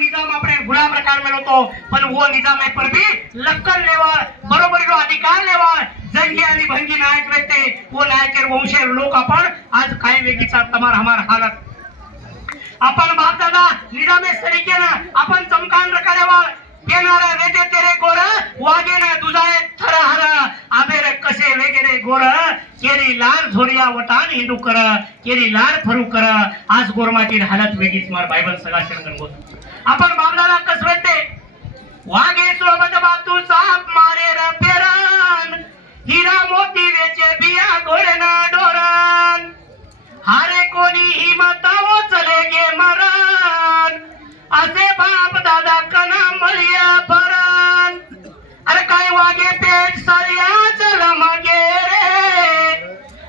निजाम अपने गुलाम रखाल में तो पण वो निजाम है पर भी लक्कन लेवा बरोबर रो अधिकार लेवा जंगी आणि भंगी नायक व्यक्ती वो नायकेर वंशे लोक आपण आज काही वेगळीचा तमार हमार हालत अपन बाप दादा निजामे सरीकेनं आपण चमकान रखाडेवा येणारा वेदे तेरे गोर वागे ना दुजाए थरा हरा आबेर कसे वेगेरे गोर केरी लाल झोरिया वटान हिंदू कर केरी लाल फरू कर आज गोरमाटीर हालत वेगीच मार बायबल सगळा शरण होत आपण बाबलाला कस वेते वागे सोबत बातू साप मारे र पेरान हिरा मोती वेचे बिया गोरना डोरान हारे कोणी हिमतावो चले गे मरण असे बाप दादा कना मरिया परान अरे काय वागे पेट सारिया चल मागे रे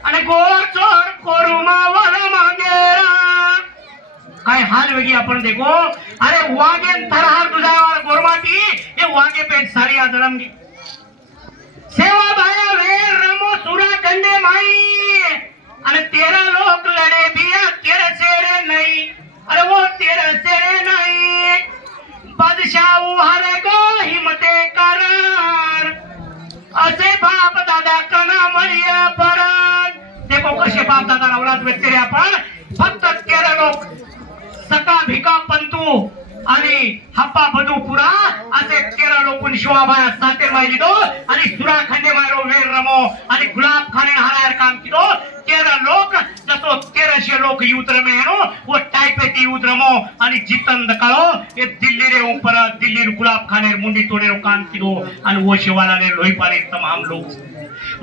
आणि गोर चोर कोरुमा वाला मागे काय हाल वेगी आपण देखो अरे वागे थरहार दुजावर गोरमाटी ये वागे पेट सारिया जलमगी सेवा भाया वेर रमो सुरा कंडे माई अरे तेरा लोग लड़े बिया तेरे सेरे नहीं अरे वो तेरे सेरे नहीं बादशाह हारे गो हिम्मते करार असे बाप दादा कना मरिया परान देखो कसे बाप दादा औलाद व्यक्ती आपण फक्त तेरा लोक सका भिका पंतू आणि हप्पा बदू पुरा असे 13 लोकून शिवाबाया सातेर मायली दो आणि सुरा खंडे मारो वेर रमो आणि गुलाब खाने हारायर काम किदो 13 लोक जसो 1300 लोक युद्र में हेनो वो टाइपेती युद्रमो आणि जितन दकाळो ये दिल्ली रे ऊपर दिल्ली गुलाब खाने मुंडी तोडे रो काम किदो आणि वो शिवाला ने लोही पारे तमाम लोग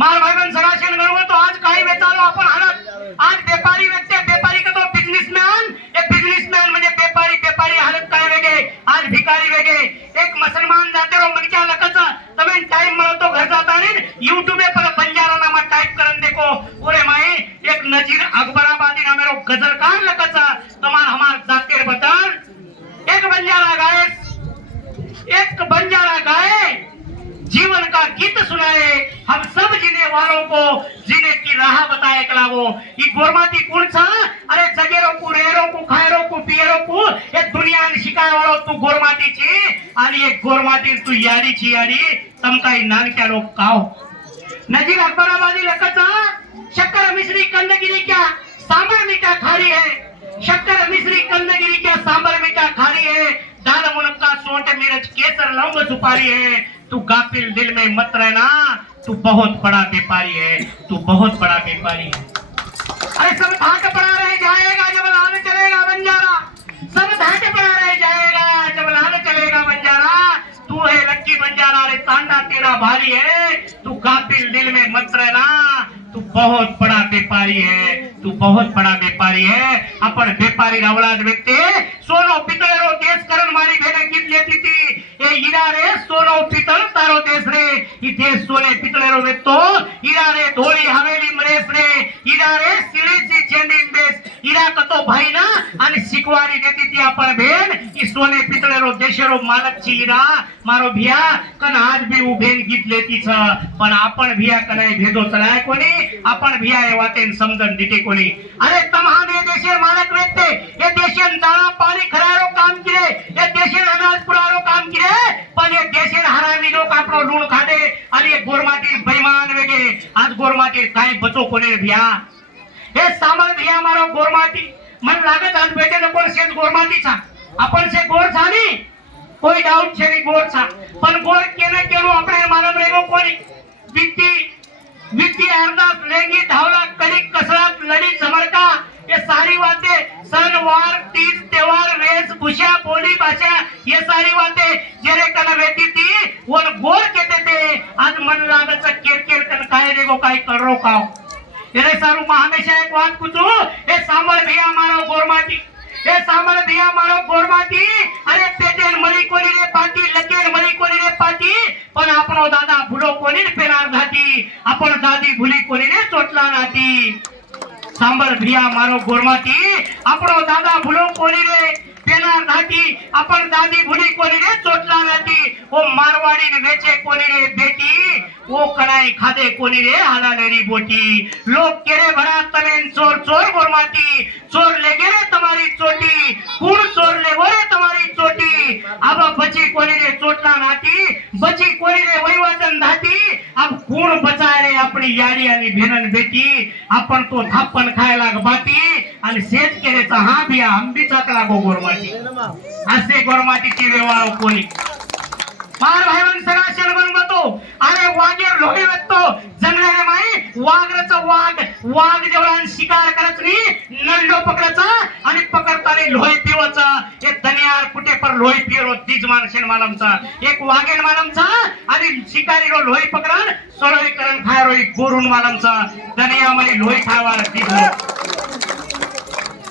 मार भाई बहन सगाशन गणो तो आज काही वेचालो आपण हालत आज व्यापारी व्यक्ती व्यापारी का तो बिझनेसमॅन ये बिझनेसमॅन म्हणजे व्यापारी हालत काय वेगे आज भिकारी वेगे एक मुसलमान जाते रो मन क्या लकचा तमें टाइम मिळतो घर जाता ने YouTube पर बंजारा नामा टाइप करन देखो ओरे माई एक नजीर अकबराबादी नामे रो गजलकार लकचा तमार हमार जातेर बतन एक बंजारा गाए जीवन का गीत सुनाए हम सब जीने वालों को जीने की राह बताए कलावो ये गोरमाटी कौन सा अरे जगेरो को रेरो को खायरो को पियरो को ये दुनिया ने शिकाय वालो तू गोरमाटी ची आणि एक गोरमाटी तू यारी ची यारी तम काही नानक्या लोक काओ नजीर अकबराबादी लकचा शक्कर मिश्री कंदगिरी क्या सांबर मीठा खारी है शक्कर मिश्री कंदगिरी क्या सांबर मीठा खारी है दाल मुनक्का सोंठ मिर्च केसर लौंग सुपारी है तू गाफिल दिल में मत रहना तू बहुत बड़ा व्यापारी है तू बहुत बड़ा व्यापारी है अरे सब धाट पड़ा रह जाएगा जब लाल चलेगा बंजारा सब धाट पड़ा रह जाएगा जब लाल चलेगा बंजारा तू है लक्की बंजारा रे तांडा तेरा भारी है तू गाफिल दिल में मत रहना तू बहुत बड़ा व्यापारी है तू बहुत बड़ा व्यापारी है अपन व्यापारी औलाद व्यक्ति सोनो पितळेरो देश करण मारी भेने गीत लेती थी ए हीरा रे सोनो पितळ तारो देश रे ई देश सोने पितळेरो वेतो हीरा रे धोळी हवेली मरेस रे हीरा रे सिळीची चेंडीन बेस हीरा कतो भाई ना आणि शिकवारी देती ती आपण भेन ई सोने पितळेरो देशेरो मालक ची हीरा मारो भिया कन आज भी उभेन गीत लेती छ पण आपण भिया कनाय भेदो चलाय कोणी आपण भिया ए वातेन समजन दिते कोणी अरे तमाने देशेर मालक व्यक्ती हे देशेन दाणा पाणी खरारो काम किरे हे देशेर अनाज पुरारो काम किरे पण हे देशेर हरामी लोक आपलो लूण खाते आणि हे गोरमाटी बेईमान वेगे आज गोरमाटी काय बचो कोणी भिया हे सामल भिया मारो गोरमाटी मन लागत आज बेटे न कोण शेत गोरमाटी छा आपण से गोर छानी कोई डाउट छे नहीं गोर छा पण गोर केने केनो આપણે मानव रेगो कोणी वित्ती अरदास लेंगी धावला कड़ी कसरत लड़ी समरका ये सारी बातें सनवार तीज त्योहार वेशभूषा बोली भाषा ये सारी बातें जेरे कन बेटी थी वो गोर कहते थे आज मन लागत केर कन काय देखो काय कर रो काओ ये सारू में हमेशा एक बात पूछो ये सांबर भैया मारो गोरमाटी ये सांबर भैया मारो गोरमाटी अरे पेटेन मरी कोनी रे पाटी लकेन मरी कोनी रे पाटी पण आपनो दादा भूलो कोनी रे पेनार धाती आपण दादी भूली कोनी रे चोटला नाती सांबर भैया मारो गोरमाटी आपनो दादा भूलो कोनी रे पेनार धाती आपण दादी भूली कोनी रे चोटला नाती वो मारवाड़ी ने वेचे कोनी रे बेटी वो कनाई खादे कोनी रे हालालेरी बोटी लोग केरे भरा तमेन चोर चोर गोरमाटी चोर ले गे रे तुम्हारी चोटी कौन चोर ले वो रे तुम्हारी चोटी आणि याडी आणि भेनन बेटी आपण तो थापण खायला बाती आणि शेतकऱ्याचा हा बिया आंबीचा लागो गोरमाटी असे गोरमाटीची वेवाळ कोणी मार भाईवन सगळा शेरबन बतो अरे वाघेर लोही वेतो जंगलाने माई वाघराचा वाघ जेवढा शिकार करत नाही नल्लो पकडायचा आणि पकडताना लोही पिवाचा एक दनियार कुठे पर लोही पिरो तीज मानशेन मालमचा एक वाघेन मालमचा आणि शिकारी रो लोही पकडन सोळोई करण खायरो एक गोरून मालमचा दनिया मध्ये लोही खावा तीज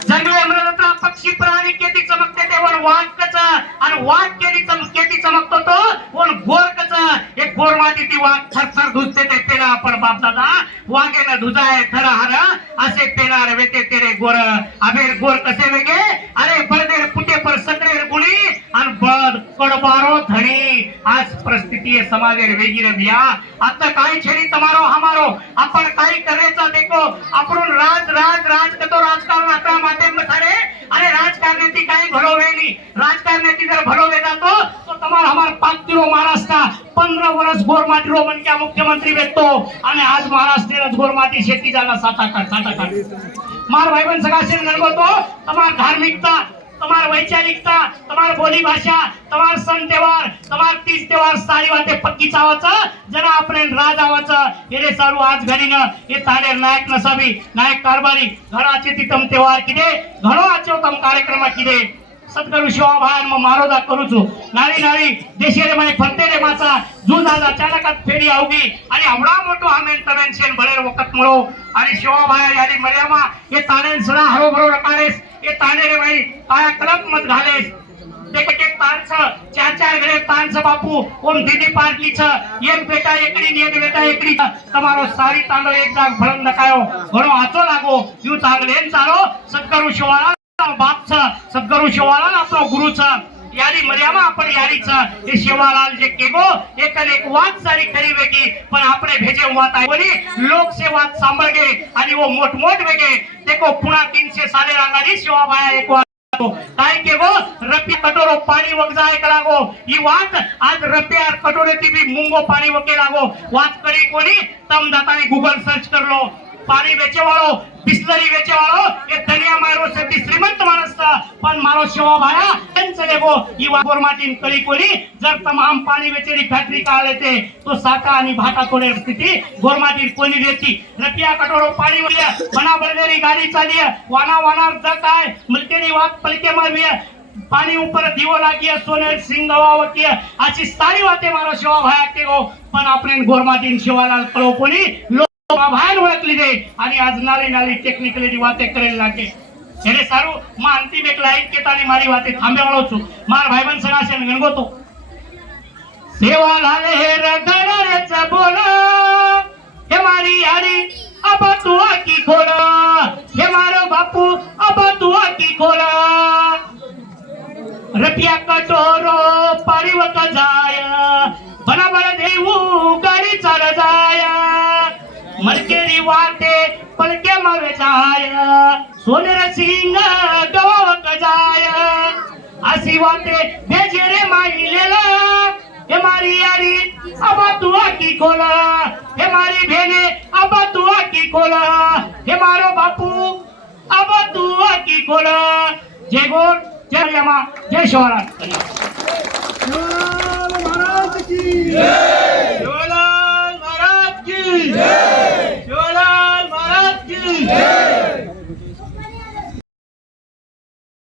जंगले मृदा पक्षी प्राणी केती चमकते ते वन वाघ कचा आणि वाघ केती चमकतो तो वन गोर कचा एक गोर माती ती वाघ थरथर धुजते ते पेला आपण बापदादा वाघेला धुजाय थरा हरा असे पेलार वेते तेरे गोर अबेर गोर कसे वेगे अरे बळदेर पुटे पर सकरेर गुणी आणि बद कडबारो धणी आज परिस्थिती समाजेर वेगी रबिया आता काही छेडी तमारो हमारो आपण काही करायचा देखो आपण राज कतो राजकारण आता माध्यम सारे अरे राजकारणाची काही भरोवेली राजकारणाची जर भरोवे जातो तो तुम्हाला हमार 5 किलो महाराष्ट्र 15 वर्ष गोरमाटी रो मन क्या मुख्यमंत्री भेटतो आणि आज महाराष्ट्रात गोरमाटी शेती जागा साता काट मार भाईबन सगळा शेर नरगतो तुम्हार धार्मिकता तुम्हार वैचारिकता तुम्हार बोली भाषा तुम्हार सन त्योहार तुम्हार तीज त्योहार सारी वाते पक्की चावाचा जना अपने राज आवाचा येरे सारू आज घरी न ये तानेर नायक नसाबी नायक कारभारी घराचे तितम त्योहार किदे घणो आचोतम कार्यक्रम किदे सद्गुरु शिवाभान म मारोदा करूचो नारी देशेरे माय फरतेरे माचा जुजादा चालकात फेरी आवगी आणि आवडा मोठो आमेन तमेन शेन भरेर वखत मळो आणि शिवाभाय यारी मर्यामा ये तानेन सडा हरो भरो रकारेस ये ताने रे भाई पाया कलप मत घालेस देख एक तानच चार घरे तानच बापू ओम दीदी पाटली छ एक बेटा एकडी एक बेटा एकडी तमारो सारी तांडो एक जाग भरन नकायो घणो आचो लागो यू चांगलेन चालो सद्गुरु शिवाला बाप छ सद्गुरु शिवाला आपलो गुरु छ यारी मर्यामा आपण यारीचा हे शिवालाल जे केगो एकन एक वाद सारी खरी वेगी पण आपणे भेजे वात आहे बोली लोक से वाद सांभाळ गे आणि वो मोठ वेगे देखो पुणा 300 साले रांगारी शिवाबाया एक काय केगो रपिया कटोरो पाणी वगजाय कलागो ही वात आज रपिया कटोरे ती भी मुंगो पाणी वके लागो वात करी कोणी तम दातानी गूगल सर्च करलो पाणी वेचे वाळो बिस्लरी वेचे वाळो ये दुनिया मारो से श्रीमंत माणूस पण मारो शिवा भाया त्यांचे लेगो ही वागोर माटीन कली कोणी जर तमाम पाणी वेचेरी फॅक्टरी काढले ते तो साका आणि भाटा कोणे स्थिती गोरमाटी कोणी देती रपिया कटोरो पाणी वलिया बना बळदेरी गाडी चालिय वाना जकाय मुलकेनी वात पलके मारविय पानी ऊपर दिवो लागिय सोने सिंगवा वकिय अशी सारी वाते मारो शिवा भाया के गो पण आपण गोरमाटीन शिवालाल कळो कोणी बाहेर ओळखली दे आणि आज नाली टेक्निकली वाते करेल लागे हेरे सारू मा अंतिम एक लाईट केतानी मारी वाते थांबे वाळो छु मार भाईबन सगळा शेन गणगोतो सेवा लाले हे रगडरेच बोला हे मारी यारी अब तू आकी खोला हे मारो बापू अब तू आकी खोला रपिया कटोरो पाणी वक जाय बराबर देऊ गाडी चाल जाय मलकेरी वाटे पलके मावे जाय सोनेर सिंग गवावक जाय असी वाटे भेजेरे माईलेला हे मारी यारी अब तू आकी खोला हे मारी भेने अब तू आकी खोला हे मारो बापू अब तू आकी खोला जय गोर जय यमा जय शिवराज